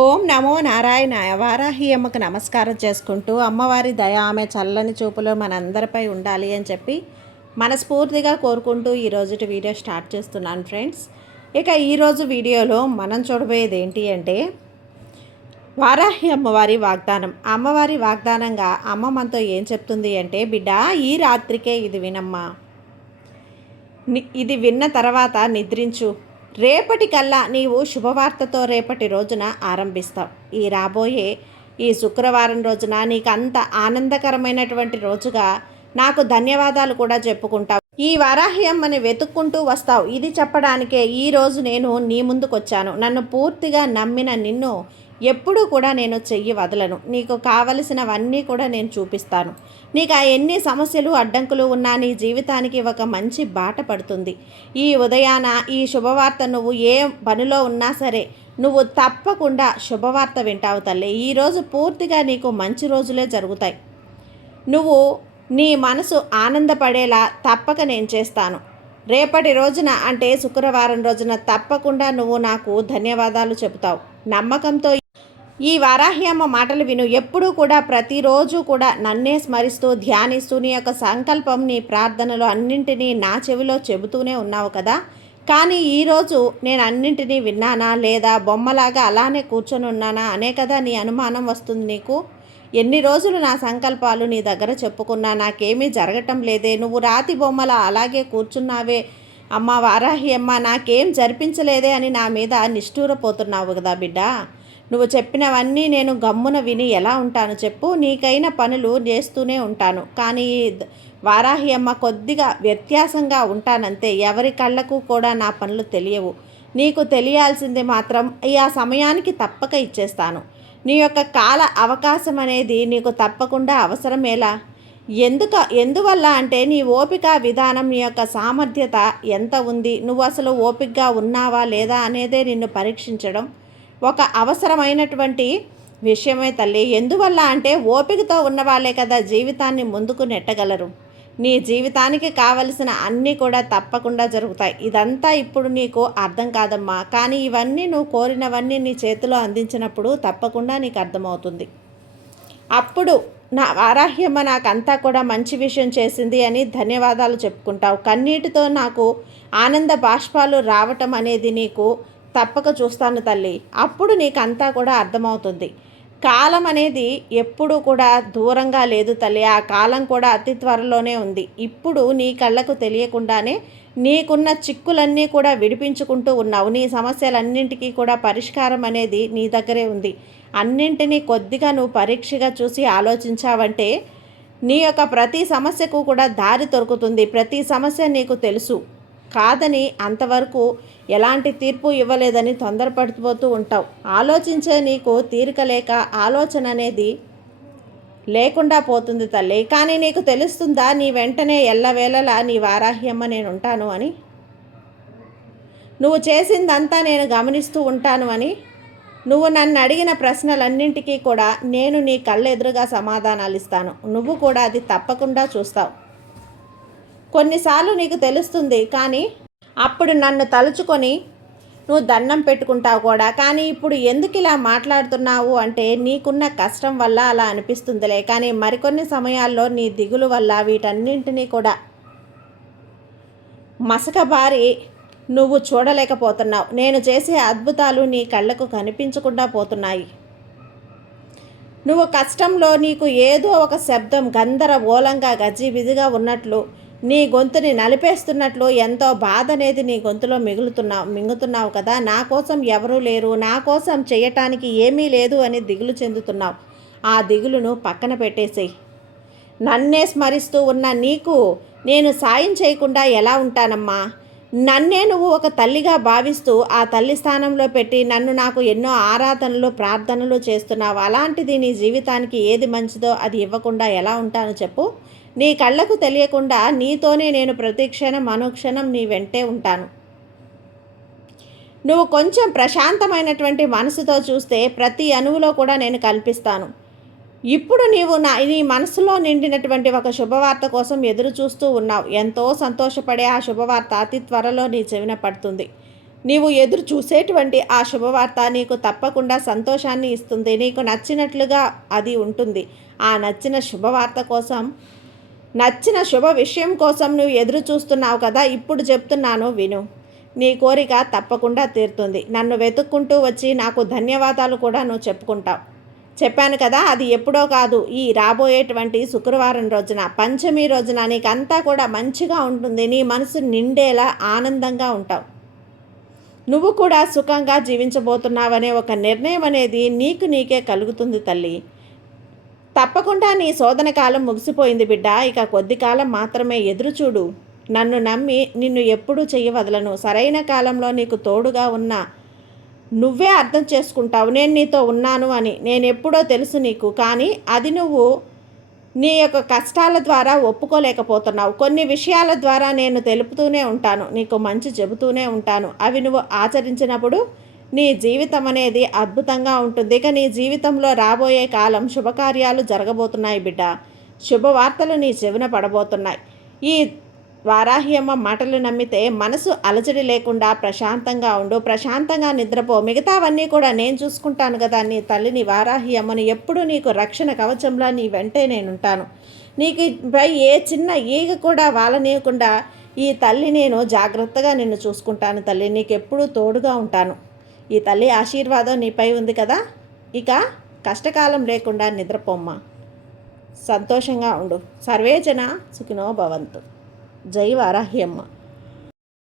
ఓం నమో నారాయణాయ. వారాహి అమ్మకు నమస్కారం చేసుకుంటూ అమ్మవారి దయ ఆమె చల్లని చూపులో మనందరిపై ఉండాలి అని చెప్పి మనస్ఫూర్తిగా కోరుకుంటూ ఈరోజుటి వీడియో స్టార్ట్ చేస్తున్నాను ఫ్రెండ్స్. ఇక ఈరోజు వీడియోలో మనం చూడబోయేది ఏంటి అంటే వారాహి అమ్మవారి వాగ్దానం. అమ్మవారి వాగ్దానంగా అమ్మ మనతో ఏం చెప్తుంది అంటే, బిడ్డ ఈ రాత్రికే ఇది వినమ్మా, ఇది విన్న తర్వాత నిద్రించు. రేపటి కల్లా నీవు శుభవార్తతో రేపటి రోజున ఆరంభిస్తావు. ఈ రాబోయే ఈ శుక్రవారం రోజున నీకు అంత ఆనందకరమైనటువంటి రోజుగా నాకు ధన్యవాదాలు కూడా చెప్పుకుంటావు. ఈ వారాహి అమ్మని వెతుక్కుంటూ వస్తావు. ఇది చెప్పడానికే ఈరోజు నేను నీ ముందుకు వచ్చాను. నన్ను పూర్తిగా నమ్మిన నిన్ను ఎప్పుడూ కూడా నేను చెయ్యి వదలను. నీకు కావలసినవన్నీ కూడా నేను చూపిస్తాను. నీకు ఆ ఎన్ని సమస్యలు అడ్డంకులు ఉన్నా నీ జీవితానికి ఒక మంచి బాట పడుతుంది. ఈ ఉదయాన ఈ శుభవార్త నువ్వు ఏ పనిలో ఉన్నా సరే నువ్వు తప్పకుండా శుభవార్త వింటావు తల్లి. ఈరోజు పూర్తిగా నీకు మంచి రోజులే జరుగుతాయి. నువ్వు నీ మనసు ఆనందపడేలా తప్పక నేను చేస్తాను. రేపటి రోజున అంటే శుక్రవారం రోజున తప్పకుండా నువ్వు నాకు ధన్యవాదాలు చెబుతావు. నమ్మకంతో ఈ వారాహి అమ్మ మాటలు విను. ఎప్పుడూ కూడా ప్రతిరోజు కూడా నన్నే స్మరిస్తూ ధ్యానిస్తూ నీ యొక్క సంకల్పం నీ ప్రార్థనలు అన్నింటినీ నా చెవిలో చెబుతూనే ఉన్నావు కదా. కానీ ఈరోజు నేను అన్నింటినీ విన్నానా లేదా బొమ్మలాగా అలానే కూర్చొని ఉన్నానా అనే కదా నీ అనుమానం వస్తుంది నీకు. ఎన్ని రోజులు నా సంకల్పాలు నీ దగ్గర చెప్పుకున్నా నాకేమీ జరగటం లేదే, నువ్వు రాతి బొమ్మల అలాగే కూర్చున్నావే అమ్మ వారాహి అమ్మ, నాకేం జరిపించలేదే అని నా మీద నిష్ఠూరపోతున్నావు కదా బిడ్డ. నువ్వు చెప్పినవన్నీ నేను గమ్మున విని ఎలా ఉంటాను చెప్పు. నీకైన పనులు చేస్తూనే ఉంటాను, కానీ వారాహి అమ్మ కొద్దిగా వ్యత్యాసంగా ఉంటానంతే. ఎవరి కళ్ళకు కూడా నా పనులు తెలియవు. నీకు తెలియాల్సింది మాత్రం ఆ సమయానికి తప్పక ఇచ్చేస్తాను. నీ యొక్క కాల అవకాశం అనేది నీకు తప్పకుండా అవసరమేలా. ఎందువల్ల అంటే నీ ఓపిక విధానం, నీ యొక్క సామర్థ్యత ఎంత ఉంది, నువ్వు అసలు ఓపికగా ఉన్నావా లేదా అనేదే నిన్ను పరీక్షించడం ఒక అవసరమైనటువంటి విషయమే తల్లి. ఎందువల్ల అంటే ఓపికతో ఉన్నవాళ్ళే కదా జీవితాన్ని ముందుకు నెట్టగలరు. నీ జీవితానికి కావలసిన అన్నీ కూడా తప్పకుండా జరుగుతాయి. ఇదంతా ఇప్పుడు నీకు అర్థం కాదమ్మా, కానీ ఇవన్నీ నువ్వు కోరినవన్నీ నీ చేతిలో అందించినప్పుడు తప్పకుండా నీకు అర్థమవుతుంది. అప్పుడు నా వారాహ్యమ్మ నాకంతా కూడా మంచి విషయం చేసింది అని ధన్యవాదాలు చెప్పుకుంటావు. కన్నీటితో నాకు ఆనంద బాష్పాలు రావటం అనేది నీకు తప్పక చూస్తాను తల్లి. అప్పుడు నీకు అంతా కూడా అర్థమవుతుంది. కాలం అనేది ఎప్పుడూ కూడా దూరంగా లేదు తల్లి. ఆ కాలం కూడా అతి త్వరలోనే ఉంది. ఇప్పుడు నీ కళ్ళకు తెలియకుండానే నీకున్న చిక్కులన్నీ కూడా విడిపించుకుంటూ ఉన్నావు. నీ సమస్యలన్నింటికీ కూడా పరిష్కారం అనేది నీ దగ్గరే ఉంది. అన్నింటినీ కొద్దిగా నువ్వు పరీక్షగా చూసి ఆలోచించావంటే నీ యొక్క ప్రతి సమస్యకు కూడా దారి దొరుకుతుంది. ప్రతి సమస్య నీకు తెలుసు కాదని అంతవరకు ఎలాంటి తీర్పు ఇవ్వలేదని తొందరపడిపోతూ ఉంటావు. ఆలోచించే నీకు తీరిక లేక ఆలోచన అనేది లేకుండా పోతుంది తల్లి. కానీ నీకు తెలుస్తుందా నీ వెంటనే ఎల్లవేళలా నీ వారాహ్యమ్మ నేను ఉంటాను అని, నువ్వు చేసిందంతా నేను గమనిస్తూ ఉంటాను అని, నువ్వు నన్ను అడిగిన ప్రశ్నలన్నింటికీ కూడా నేను నీ కళ్ళెదురుగా సమాధానాలు ఇస్తాను. నువ్వు కూడా అది తప్పకుండా చూస్తావు. కొన్నిసార్లు నీకు తెలుస్తుంది, కానీ అప్పుడు నన్ను తలుచుకొని నువ్వు దండం పెట్టుకుంటావు కూడా. కానీ ఇప్పుడు ఎందుకు ఇలా మాట్లాడుతున్నావు అంటే నీకున్న కష్టం వల్ల అలా అనిపిస్తుందిలే. కానీ మరికొన్ని సమయాల్లో నీ దిగులు వల్ల వీటన్నింటినీ కూడా మసకబారి నువ్వు చూడలేకపోతున్నావు. నేను చేసే అద్భుతాలు నీ కళ్ళకు కనిపించకుండా పోతున్నాయి. నువ్వు కష్టంలో నీకు ఏదో ఒక శబ్దం గందరగోళంగా గజిబిజిగా ఉన్నట్లు, నీ గొంతుని నలిపేస్తున్నట్లు ఎంతో బాధ అనేది నీ గొంతులో మింగుతున్నావు కదా. నా కోసం ఎవరూ లేరు, నా కోసం చేయటానికి ఏమీ లేదు అని దిగులు చెందుతున్నావు. ఆ దిగులును పక్కన పెట్టేసేయి. నన్నే స్మరిస్తూ ఉన్న నీకు నేను సాయం చేయకుండా ఎలా ఉంటానమ్మా. నన్నే నువ్వు ఒక తల్లిగా భావిస్తూ ఆ తల్లి స్థానంలో పెట్టి నన్ను నాకు ఎన్నో ఆరాధనలు ప్రార్థనలు చేస్తున్నావు. అలాంటిది నీ జీవితానికి ఏది మంచిదో అది ఇవ్వకుండా ఎలా ఉంటాను చెప్పు. నీ కళ్ళకు తెలియకుండా నీతోనే నేను ప్రతిక్షణం అనుక్షణం నీ వెంటే ఉంటాను. నువ్వు కొంచెం ప్రశాంతమైనటువంటి మనసుతో చూస్తే ప్రతి అణువులో కూడా నేను కల్పిస్తాను. ఇప్పుడు నీ మనసులో నిండినటువంటి ఒక శుభవార్త కోసం ఎదురు చూస్తూ ఉన్నావు. ఎంతో సంతోషపడే ఆ శుభవార్త అతి త్వరలో నీ చెవిన పడుతుంది. నీవు ఎదురు చూసేటువంటి ఆ శుభవార్త నీకు తప్పకుండా సంతోషాన్ని ఇస్తుంది. నీకు నచ్చినట్లుగా అది ఉంటుంది. ఆ నచ్చిన శుభవార్త కోసం, నచ్చిన శుభ విషయం కోసం నువ్వు ఎదురు చూస్తున్నావు కదా, ఇప్పుడు చెప్తున్నాను విను. నీ కోరిక తప్పకుండా తీరుతుంది. నన్ను వెతుక్కుంటూ వచ్చి నాకు ధన్యవాదాలు కూడా నువ్వు చెప్పుకుంటావు. చెప్పాను కదా, అది ఎప్పుడో కాదు, ఈ రాబోయేటువంటి శుక్రవారం రోజున, పంచమి రోజున నీకంతా కూడా మంచిగా ఉంటుంది. నీ మనసు నిండేలా ఆనందంగా ఉంటావు. నువ్వు కూడా సుఖంగా జీవించబోతున్నావనే ఒక నిర్ణయం అనేది నీకే కలుగుతుంది తల్లి. తప్పకుండా నీ శోధన కాలం ముగిసిపోయింది బిడ్డ. ఇక కొద్ది కాలం మాత్రమే ఎదురు చూడు. నన్ను నమ్మి నిన్ను ఎప్పుడూ చెయ్యవదలను. సరైన కాలంలో నీకు తోడుగా ఉన్న నువ్వే అర్థం చేసుకుంటావు నేను నీతో ఉన్నాను అని. నేను ఎప్పుడో తెలుసు నీకు, కానీ అది నువ్వు నీ యొక్క కష్టాల ద్వారా ఒప్పుకోలేకపోతున్నావు. కొన్ని విషయాల ద్వారా నేను తెలుపుతూనే ఉంటాను, నీకు మంచి చెబుతూనే ఉంటాను. అవి నువ్వు ఆచరించినప్పుడు నీ జీవితం అనేది అద్భుతంగా ఉంటుంది. ఇక నీ జీవితంలో రాబోయే కాలం శుభకార్యాలు జరగబోతున్నాయి బిడ్డ. శుభవార్తలు నీ చెవిన పడబోతున్నాయి. ఈ వారాహి అమ్మ మాటలు నమ్మితే మనసు అలజడి లేకుండా ప్రశాంతంగా ఉండు, ప్రశాంతంగా నిద్రపో. మిగతావన్నీ కూడా నేను చూసుకుంటాను కదా. నీ తల్లిని వారాహి అమ్మని ఎప్పుడు నీకు రక్షణ కవచంలా నీ వెంటే నేనుంటాను. నీకు పై ఏ చిన్న ఈగ కూడా వాలనీయకుండా ఈ తల్లి నేను జాగ్రత్తగా నిన్ను చూసుకుంటాను తల్లి. నీకు ఎప్పుడూ తోడుగా ఉంటాను. ఈ తల్లి ఆశీర్వాదం నీపై ఉంది కదా. ఇక కష్టకాలం లేకుండా నిద్రపోమ్మ, సంతోషంగా ఉండు. సర్వేజన సుఖినో భవంతు. జై వారాహి అమ్మ.